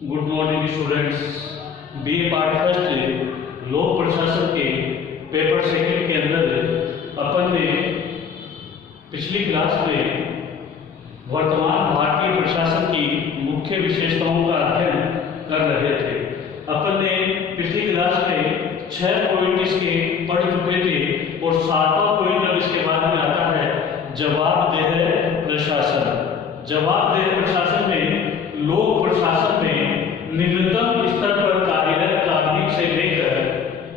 Good morning students. BA part first लोक प्रशासन के पेपर सेकंड के अंदर अपन ने पिछली क्लास में वर्तमान भारतीय प्रशासन की मुख्य विशेषताओं का अध्ययन कर रहे थे। अपन ने पिछली क्लास में 6 पॉइंट इसके पढ़ चुके थे और 7वां पॉइंट अब इसके बाद में आता है जवाबदेह प्रशासन। जवाबदेह प्रशासन में लोक प्रशासन में निम्नतम स्तर पर कार्यरत कार्मिक से लेकर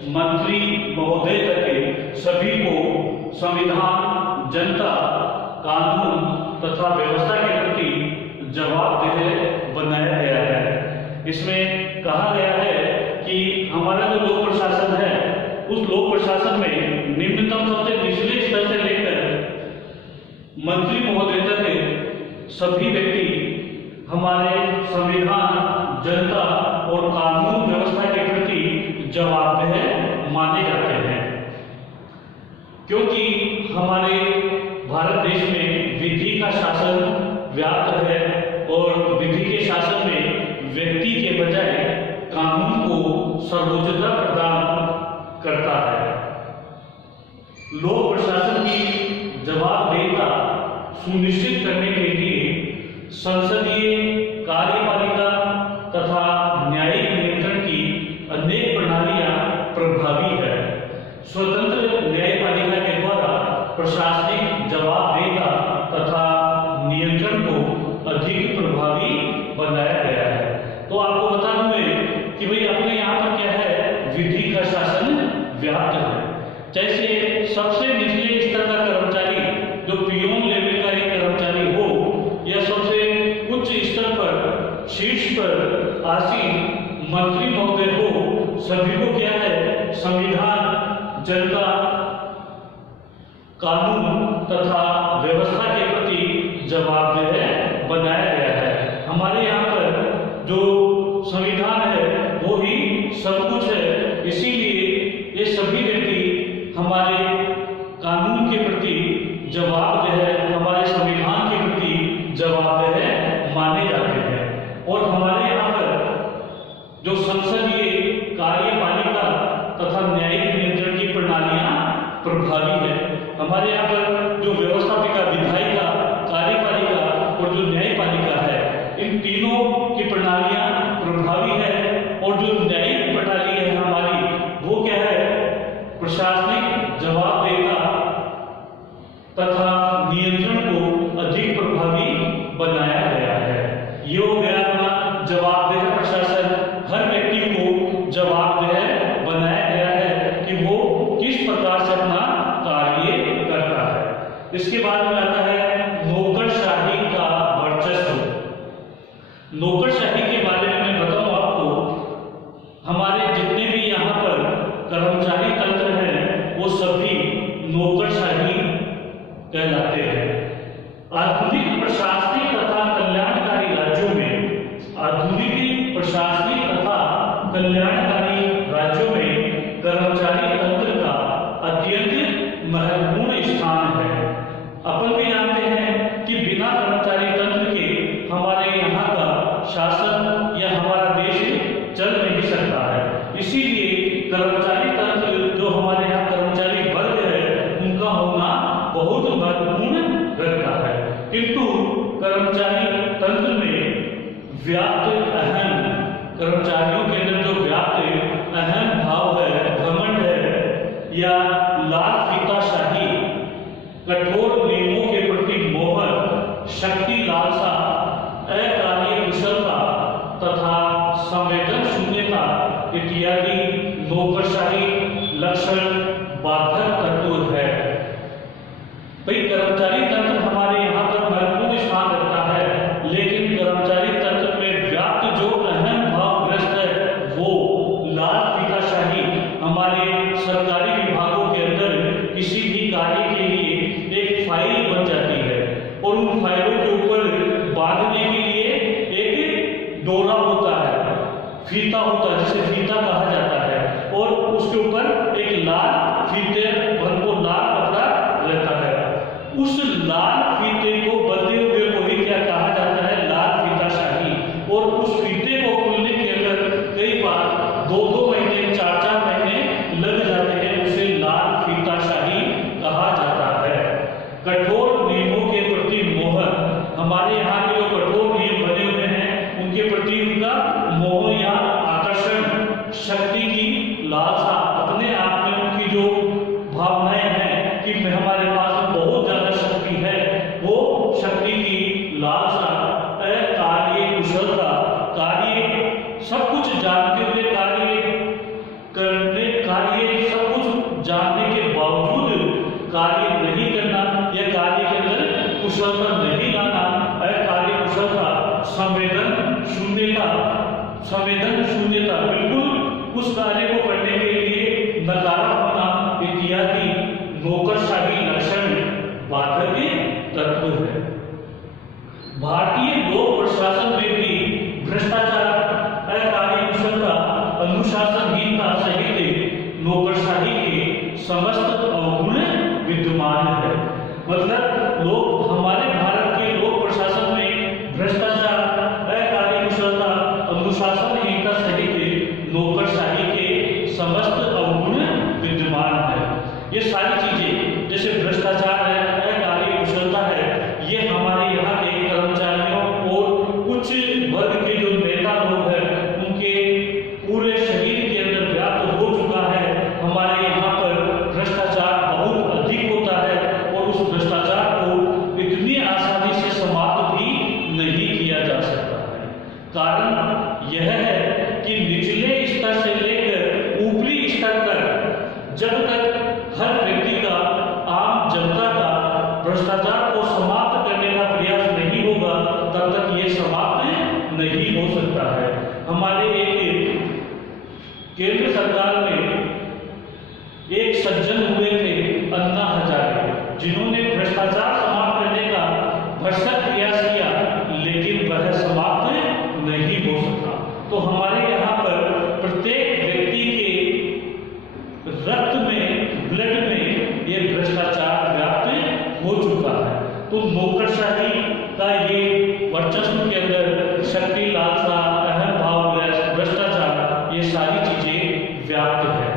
मंत्री महोदय तक के सभी को संविधान, जनता, कानून तथा व्यवस्था के प्रति जवाबदेह बनाया गया है। इसमें कहा गया है कि हमारा जो लोक प्रशासन है उस लोक प्रशासन में निम्नतम सबसे निचले स्तर से लेकर मंत्री महोदय तक के सभी व्यक्ति हमारे संविधान, जनता और कानून व्यवस्था के प्रति जवाबदेह माने जाते हैं, क्योंकि हमारे भारत देश में विधि का शासन व्याप्त है और विधि के शासन में व्यक्ति के बजाय कानून को सर्वोच्चता प्रदान करता है। लोक प्रशासन की जवाबदेहिता सुनिश्चित करने के लिए संसदीय, कार्यपालिका तथा न्यायिक नियंत्रण की अनेक प्रणालियां प्रभावी है। स्वतंत्र न्यायपालिका के द्वारा प्रशासनिक जवाबदेहिता तथा नियंत्रण को अधिक प्रभावी बनाया गया है। तो आपको बता दूं मैं कि भाई अपने यहाँ पर क्या है, विधि का शासन व्याप्त है। जैसे सबसे निचले स्तर का कर्मचारी जो पियोन लेवल का एक कर्मचारी हो या सबसे उच्च स्तर पर शीर्ष पर आसीन मंत्री महोदय हो, सभी को क्या है, संविधान, जनता, कानून तथा व्यवस्था के प्रति जवाबदेह बनाया गया है। हमारे यहाँ पर जो संविधान है वो ही सब कुछ है, इसीलिए ये सभी व्यक्ति हमारे कानून के प्रति जवाबदेह, हमारे संविधान के प्रति जवाबदेह माने जाते हैं। और हमारे यहाँ पर जो संसदीय, कार्यपालिका तथा न्यायिक नियंत्रण की प्रणालियां प्रभावी है। हमारे यहाँ पर जो व्यवस्थापिका, विधायिका, कार्यपालिका और जो न्यायपालिका है, इन तीनों की प्रणालियां प्रभावी है। और जो न्यायिक प्रणाली है हमारी, वो क्या है, प्रशासनिक जवाबदेहिता तथा नियंत्रण को अधिक प्रभावी बनाया गया है। ये हो गया अपना जवाबदेह प्रशासन। हर व्यक्ति को जवाबदेह बनाया गया है कि वो किस प्रकार से अपना कार्य करता है। इसके बाद में आता है नौकरशाही का वर्चस्व। नौकरशाही के बारे में मैं बताऊं आपको, हमारे जितने भी यहाँ पर कर्मचारी तंत्र हैं वो सभी नौकरशाही कहलाते हैं। आधुनिक प्रशासनिक तथा कल्याणकारी राज्यों में, आधुनिक प्रशासनिक तथा कल्याणकारी राज्यों में कर्मचारी तंत्र का अत्यंत महत्वपूर्ण स्थान है। अपन भी जानते हैं कि बिना कर्मचारी तंत्र के हमारे यहाँ का शासन या हमारा देश चल नहीं सकता है। इसीलिए कर्मचारी तंत्र, जो हमारे यहाँ कर्मचारी वर्ग है, उनका होना बहुत महत्वपूर्ण रखता है। किंतु कर्मचारी तंत्र में व्याप्त अहम, कर्मचारियों के अंदर जो व्याप्त अहम भाव है, घमंड है या लाल फीताशाही, कठोर नियमों के प्रति मोह, शक्ति लालसा, अकार्य कुशलता तथा संवेदन शून्यता इत्यादि नौकरशाही लक्षण बाधक तत्व है। भाई कर्मचारी तंत्र हमारे यहाँ पर महत्वपूर्ण स्थान रखता है, लेकिन कर्मचारी तंत्र में व्याप्त जो अहम भावग्रस्त है वो लाल फीताशाही हमारे सरकारी विभागों के अंदर किसी भी कार्य के लिए एक फाइल बन जाती है और उन फाइलों के ऊपर बांधने के लिए एक डोरा होता है, फीता होता है, जिसे फीता कहा जाता है, और उसके ऊपर एक लाल फीते को लाल कपड़ा रहता है। उस लाल फीते को बंधे हुए को ही क्या कहा जाता है, लाल फीताशाही। और उस फीते को के जो कठोर नियम बने हुए हैं उनके प्रति उनका मोह या आकर्षण, शक्ति की लालसा, अपने आप में उनकी जो भावनाएं हैं कि हमारे पास बहुत ज्यादा शक्ति है, वो शक्ति की लालसा, कार्य कुशलता, कार्य सब कुछ जानते हुए कार्य सब कुछ जानने के बावजूद कार्य नहीं करना या कार्य के अंदर कुशलता नहीं लाना, कार्य कुशलता, संवेदन शून्यता, बिल्कुल उस कार्य को करने के लिए नकारा होना इत्यादि नौकरशाही लक्षण बाधक तत्व है। भारतीय लोक प्रशासन में भी भ्रष्टाचार, कार्यकुशलता, अनुशासनहीनता सहित नौकरशाही के समस्त अवगुण विद्यमान है। मतलब लोग हमारे भारत के लोक प्रशासन में भ्रष्टाचार, कार्यकुशलता, अनुशासनहीनता सहित नौकरशाही के समस्त अवगुण विद्यमान है। ये सारी चीजें जैसे भ्रष्टाचार है, कार्यकुशलता है, ये हमारे यहाँ के कर्मचारियों और कुछ वर्ग के जो नेता लोग हैं उनके पूरे शरीर के अंदर व्याप्त हो चुका है। हमारे यहाँ पर भ्रष्टाचार बहुत अधिक होता है और उस भ्रष्टाचार को इतनी आसानी से समाप्त भी नहीं किया जा सकता है। कारण यह है कि निचले स्तर से लेकर ऊपरी स्तर तक जब तक हर व्यक्ति का, आम जनता का भ्रष्टाचार को समाप्त करने का प्रयास नहीं होगा तब तक ये समाप्त नहीं हो सकता है। हमारे एक केंद्र सरकार में एक सज्जन हुए थे अन्ना हजारे, जिन्होंने भ्रष्टाचार समाप्त करने का भरसक प्रयास किया, लेकिन वह समाप्त नहीं हो सका। तो हमारे यहाँ पर प्रत्येक व्यक्ति के रक्त में, ब्लड में ये भ्रष्टाचार व्याप्त हो चुका है। तो नौकरशाही का ये वर्चस्व के अंदर शक्ति, लालसा, अहम भाव, भ्रष्टाचार, ये सारी चीजें व्याप्त है।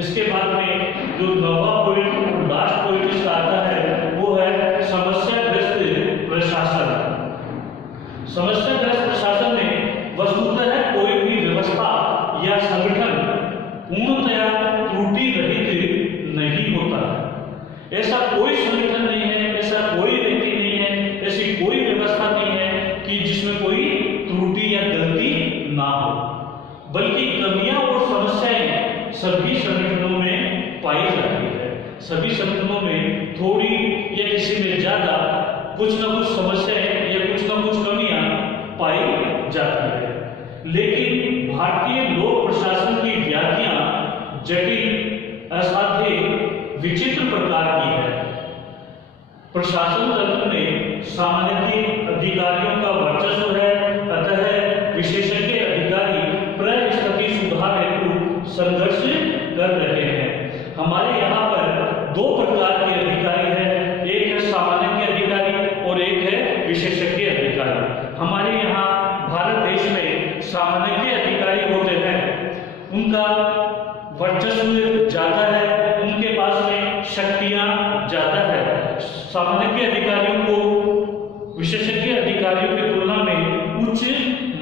इसके बाद में जो नवा पॉइंट, लास्ट पॉइंट इसका आता है वो है समस्याग्रस्त प्रशासन। समस्याग्रस्त प्रशासन में वस्तुतः कोई भी व्यवस्था या संगठन पूर्णतया त्रुटि रहित नहीं होता है। ऐसा कोई संगठन नहीं है, ऐसा कोई व्यक्ति नहीं है, ऐसी कोई व्यवस्था नहीं है कि जिसमें कोई त्रुटि या गलती ना हो, बल्कि कमियां और समस्याएं सभी संगठनों में पाई जाती है। सभी संगठनों में थोड़ी या किसी में ज्यादा कुछ ना कुछ समस्याएं या कुछ ना कुछ कमियां पाई जाती है। लेकिन भारतीय लोक प्रशासन की व्याख्या जटिल, असाध्य, विचित्र प्रकार की है। प्रशासन तंत्र में सामान्य अधिकारियों का वर्चस्व है, अतः विशेषज्ञ अधिकारी परिस्थिति सुधार हेतु संघर्ष कर रहे हैं। हमारे यहाँ पर दो प्रकार के अधिकारी हैं, एक है सामान्य अधिकारी और एक है विशेषज्ञ अधिकारी। हमारे यहाँ भारत देश में सामान्य अधिकारी होते हैं, उनका वर्चस्व ज्यादा है, उनके पास में शक्तियां ज्यादा है। सामान्य अधिकारियों को विशेषज्ञ अधिकारियों की तुलना में उच्च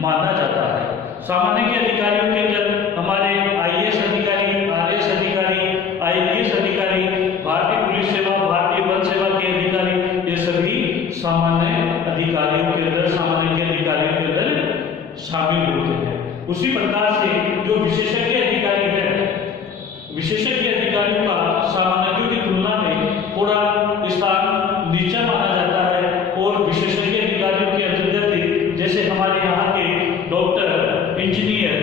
माना जाता है। सामान्य अधिकारियों के अंदर हमारे आईएएस अधिकारी, आरएएस अधिकारी, आईपीएस अधिकारी, भारतीय पुलिस सेवा, भारतीय वन सेवा के अधिकारी, ये सभी सामान्य अधिकारियों के अंदर, सामान्य अधिकारियों के अंदर शामिल होते हैं। उसी प्रकार से जो विशेषज्ञ अधिकारी है, विशेषज्ञ अधिकारियों का सामान्यों की तुलना में थोड़ा स्थान नीचा माना जाता है और विशेषज्ञ अधिकारियों के अंतर्गत जैसे हमारे यहाँ के डॉक्टर, इंजीनियर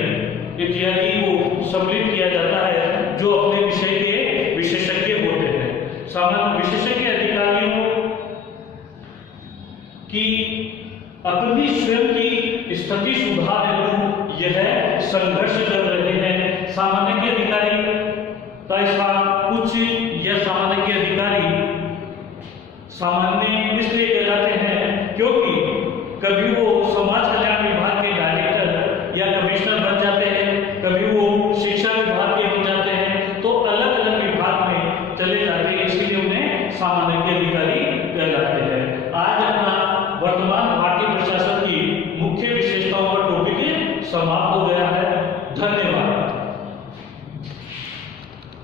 इत्यादि को सम्मिलित किया जाता है, जो अपने विषय के विशेषज्ञ होते हैं। सामान्य विशेषज्ञ अधिकारियों की अपनी स्वयं की स्थिति सुधार हेतु यह संघर्ष कर रहे हैं। सामान्य अधिकारी का स्थान उच्च या सामान्य अधिकारी सामान्य इसलिए कहलाते हैं क्योंकि कभी वो समाज कल्याण विभाग के डायरेक्टर या कमिश्नर बन जाते हैं, कभी वो शिक्षा विभाग के बन जाते हैं, तो अलग अलग विभाग में चले जाते हैं, इसलिए उन्हें सामान्य अधिकारी कहलाते हैं। आज अपना वर्तमान भारतीय समाप्त हो गया है।